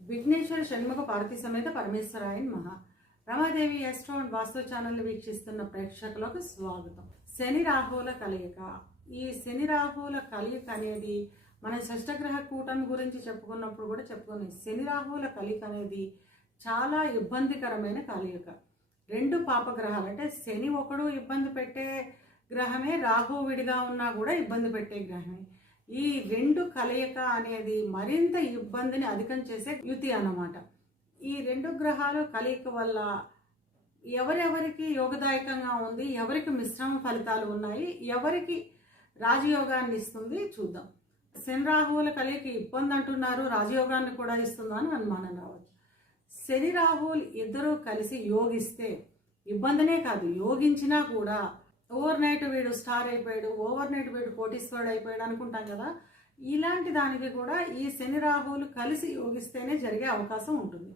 విఘ్నేశ్వర షణ్ముఖ పార్వతీ సమేత పరమేశ్వరాయ మహా. Ramadevi ఎస్ట్రో and vastu channel వీక్షిస్తున్న ప్రేక్షకులకు స్వాగతం. శని రాహువుల కలయిక. ఈ శని రాహువుల కలయిక అనేది మన షష్టగ్రహ కూటమి గురించి చెప్పుకున్నప్పుడు కూడా చెప్పుకున్నాం. శని రాహువుల కలయిక అనేది చాలా ఇబ్బందికరమైన కలయిక. రెండు పాపగ్రహాలు, అంటే శని ఒకడు ఇబ్బంది పెట్టే గ్రహమే, రాహు విడిగా ఉన్నా కూడా ఇబ్బంది పెట్టే గ్రహమే. ఈ రెండు కలయిక అనేది మరింత ఇబ్బందిని అధికం చేసే యుతి అన్నమాట. ఈ రెండు గ్రహాలు కలయిక వల్ల ఎవరెవరికి యోగదాయకంగా ఉంది, ఎవరికి మిశ్రమ ఫలితాలు ఉన్నాయి, ఎవరికి రాజయోగాన్ని ఇస్తుంది చూద్దాం. శని రాహువుల కలయిక ఇబ్బంది అంటున్నారు, రాజయోగాన్ని కూడా ఇస్తుందా అని అనుమానం రావచ్చు. శని రాహువులు ఇద్దరూ కలిసి యోగిస్తే ఇబ్బందినే కాదు, యోగించినా కూడా ఓవర్ నైట్ వీడు స్టార్ అయిపోయాడు, ఓవర్ నైట్ వీడు కోటీశ్వరుడు అయిపోయాడు అనుకుంటాం కదా. ఇలాంటి దానికి కూడా ఈ శని రాహువులు కలిసి యోగిస్తేనే జరిగే అవకాశం ఉంటుంది.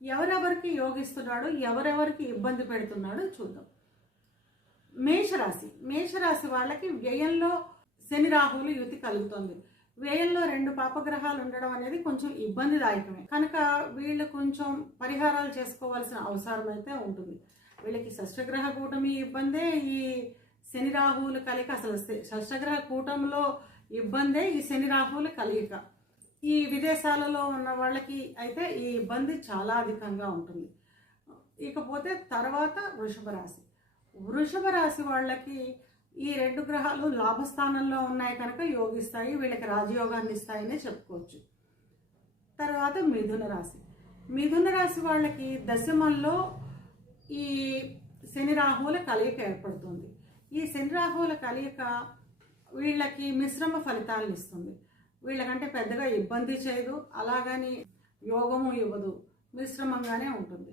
ఎవరెవరికి యోగిస్తున్నాడు, ఎవరెవరికి ఇబ్బంది పెడుతున్నాడు చూద్దాం. మేషరాశి వాళ్ళకి వ్యయంలో శని రాహువులు యుతి కలుగుతుంది. వ్యయంలో రెండు పాపగ్రహాలు ఉండడం అనేది కొంచెం ఇబ్బందిదాయకమే కనుక వీళ్ళు కొంచెం పరిహారాలు చేసుకోవాల్సిన అవసరం అయితే ఉంటుంది. వీళ్ళకి షష్టగ్రహ కూటమి ఇబ్బందే, ఈ శని రాహువుల కలయిక. అసలు షష్టగ్రహ కూటమిలో ఇబ్బందే ఈ శని రాహువుల కలయిక. ఈ విదేశాలలో ఉన్న వాళ్ళకి అయితే ఈ ఇబ్బంది చాలా అధికంగా ఉంటుంది. ఇకపోతే తర్వాత వృషభ రాశి వాళ్ళకి ఈ రెండు గ్రహాలు లాభస్థానంలో ఉన్నాయి కనుక యోగిస్తాయి, వీళ్ళకి రాజయోగాన్ని ఇస్తాయనే చెప్పుకోవచ్చు. తర్వాత మిథున రాశి వాళ్ళకి దశమంలో ఈ శని రాహువుల కలయిక ఏర్పడుతుంది. ఈ శని రాహువుల కలయిక వీళ్ళకి మిశ్రమ ఫలితాలను ఇస్తుంది. వీళ్ళకంటే పెద్దగా ఇబ్బంది చేయదు, అలాగని యోగము ఇవ్వదు, మిశ్రమంగానే ఉంటుంది.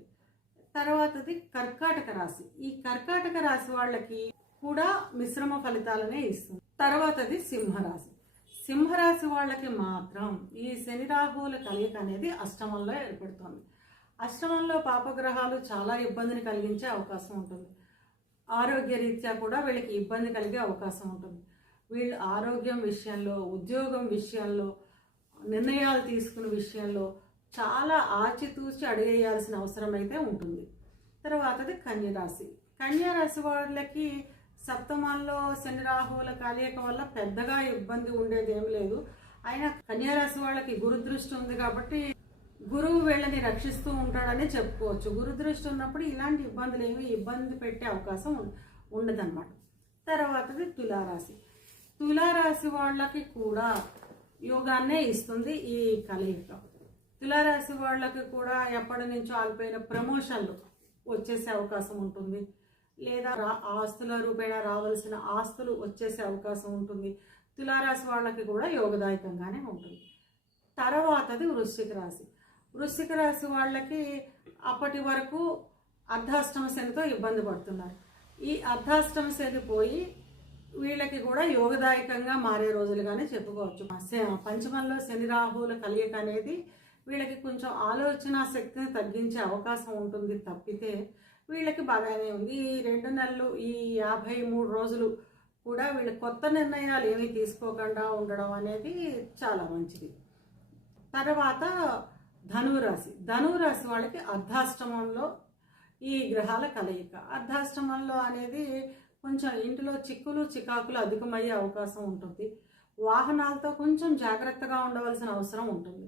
తర్వాతది కర్కాటక రాశి. ఈ కర్కాటక రాశి వాళ్ళకి కూడా మిశ్రమ ఫలితాలనే ఇస్తుంది. తర్వాతది సింహరాశి వాళ్ళకి మాత్రం ఈ శని రాహువుల కలయిక అనేది అష్టమంలో ఏర్పడుతుంది. అష్టమంలో పాపగ్రహాలు చాలా ఇబ్బందిని కలిగించే అవకాశం ఉంటుంది. ఆరోగ్య రీత్యా కూడా వీళ్ళకి ఇబ్బంది కలిగే అవకాశం ఉంటుంది. వీళ్ళు ఆరోగ్యం విషయంలో, ఉద్యోగం విషయంలో, నిర్ణయాలు తీసుకునే విషయంలో చాలా ఆచితూచి అడిగేయాల్సిన అవసరం అయితే ఉంటుంది. తర్వాతది కన్యారాశి వాళ్ళకి సప్తమంలో శని రాహువుల కలయిక వల్ల పెద్దగా ఇబ్బంది ఉండేది ఏమి లేదు. అయినా కన్యారాశి వాళ్ళకి గురుదృష్టి ఉంది కాబట్టి గురువు వీళ్ళని రక్షిస్తూ ఉంటాడని చెప్పుకోవచ్చు. గురుదృష్టి ఉన్నప్పుడు ఇలాంటి ఇబ్బందులు ఏమి ఇబ్బంది పెట్టే అవకాశం ఉండదన్నమాట. తర్వాతది తులారాశి వాళ్ళకి కూడా యోగాన్నే ఇస్తుంది ఈ కలయిక. తులారాశి వాళ్ళకి కూడా ఎప్పటి నుంచో ఆగిపోయిన ప్రమోషన్లు వచ్చేసే అవకాశం ఉంటుంది, లేదా ఆస్తుల రూపేణా రావాల్సిన ఆస్తులు వచ్చేసే అవకాశం ఉంటుంది. తులారాశి వాళ్ళకి కూడా యోగదాయకంగానే ఉంటుంది. తర్వాతది వృశ్చిక రాశి వాళ్ళకి అప్పటి వరకు అర్ధాష్టమ శనితో ఇబ్బంది పడుతున్నారు. ఈ అర్ధాష్టమ శని పోయి వీళ్ళకి కూడా యోగదాయకంగా మారే రోజులుగానే చెప్పుకోవచ్చు. పంచమంలో శని రాహువుల కలయిక అనేది వీళ్ళకి కొంచెం ఆలోచన శక్తిని తగ్గించే అవకాశం ఉంటుంది తప్పితే వీళ్ళకి బాగానే ఉంది. ఈ 2 నెలలు, ఈ 53 రోజులు కూడా వీళ్ళు కొత్త నిర్ణయాలు ఏమీ తీసుకోకుండా ఉండడం అనేది చాలా మంచిది. తర్వాత ధనురాశి వాళ్ళకి అర్ధాష్టమంలో ఈ గ్రహాల కలయిక. అర్ధాష్టమంలో అనేది కొంచెం ఇంటిలో చిక్కులు చికాకులు అధికమయ్యే అవకాశం ఉంటుంది. వాహనాలతో కొంచెం జాగ్రత్తగా ఉండవలసిన అవసరం ఉంటుంది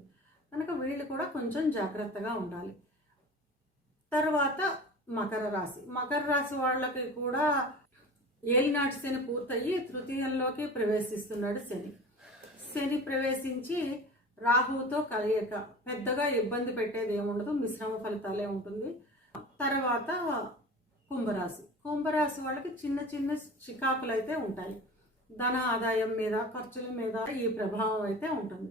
కనుక వీళ్ళు కూడా కొంచెం జాగ్రత్తగా ఉండాలి. తర్వాత మకర రాశి వాళ్ళకి కూడా ఏలినాటి శని పూర్తయి తృతీయంలోకి ప్రవేశిస్తున్నాడు. శని ప్రవేశించి రాహువుతో కలయిక పెద్దగా ఇబ్బంది పెట్టేది ఏముండదు, మిశ్రమ ఫలితాలే ఉంటుంది. తర్వాత కుంభరాశి వాళ్ళకి చిన్న చిన్న చికాకులు అయితే ఉంటాయి. ధన ఆదాయం మీద, ఖర్చుల మీద ఈ ప్రభావం అయితే ఉంటుంది.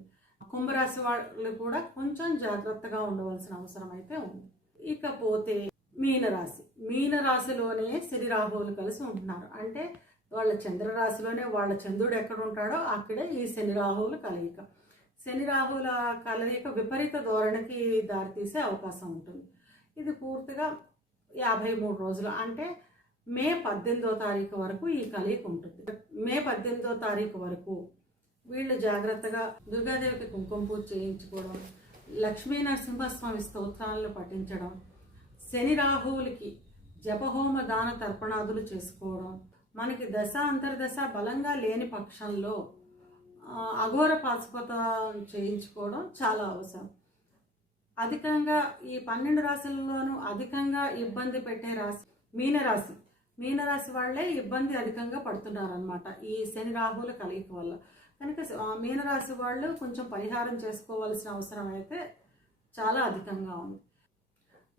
కుంభరాశి వాళ్ళు కూడా కొంచెం జాగ్రత్తగా ఉండవలసిన అవసరం అయితే ఉంది. ఇకపోతే మీనరాశిలోనే శని రాహువులు కలిసి ఉంటున్నారు. అంటే వాళ్ళ చంద్రరాశిలోనే వాళ్ళ చంద్రుడు ఎక్కడ ఉంటాడో అక్కడే ఈ శని రాహువుల కలయిక. శని రాహువుల కలయిక విపరీత ధోరణికి దారితీసే అవకాశం ఉంటుంది. ఇది పూర్తిగా 53 రోజులు, అంటే మే 18వ తారీఖు వరకు ఈ కలయిక ఉంటుంది. మే 18వ తారీఖు వరకు వీళ్ళు జాగ్రత్తగా దుర్గాదేవికి కుంకుమ పూజ చేయించుకోవడం, లక్ష్మీ నరసింహస్వామి స్తోత్రాలను పఠించడం, శని రాహువులకి జపహోమ దాన తర్పణాదులు చేసుకోవడం, మనకి దశ అంతర్దశ బలంగా లేని పక్షంలో అఘోర పాశుపత చేయించుకోవడం చాలా అవసరం. అధికంగా ఈ 12 రాశుల్లోనూ అధికంగా ఇబ్బంది పెట్టే రాశి మీనరాశి. మీనరాశి వాళ్ళే ఇబ్బంది అధికంగా పడుతున్నారనమాట ఈ శని రాహువుల కలయిక వల్ల. కనుక మీనరాశి వాళ్ళు కొంచెం పరిహారం చేసుకోవాల్సిన అవసరం అయితే చాలా అధికంగా ఉంది.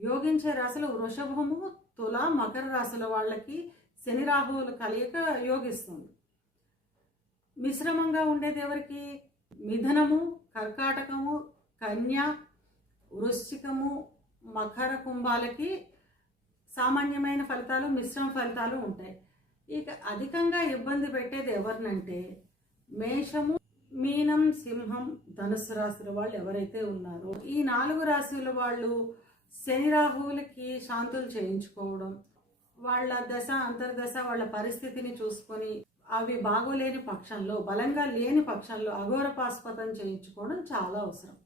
యోగించే రాశులు వృషభము, తుల, మకర రాశుల వాళ్ళకి శని రాహువుల కలయిక యోగిస్తుంది. మిశ్రమంగా ఉండేది ఎవరికి? మిథునము, కర్కాటకము, కన్య, వృశ్చికము, మకర కుంభాలకి సామాన్యమైన ఫలితాలు, మిశ్రమ ఫలితాలు ఉంటాయి. ఇక అధికంగా ఇబ్బంది పెట్టేది ఎవరినంటే మేషము, మీనం, సింహం, ధనుసు రాశుల వాళ్ళు ఎవరైతే ఉన్నారో ఈ 4 రాశుల వాళ్ళు శని రాహువులకి శాంతులు చేయించుకోవడం, వాళ్ళ దశ అంతర్దశ వాళ్ళ పరిస్థితిని చూసుకొని అవి బాగోలేని పక్షంలో, బలంగా లేని పక్షంలో అఘోర పాశుపతం చేయించుకోవడం చాలా అవసరం.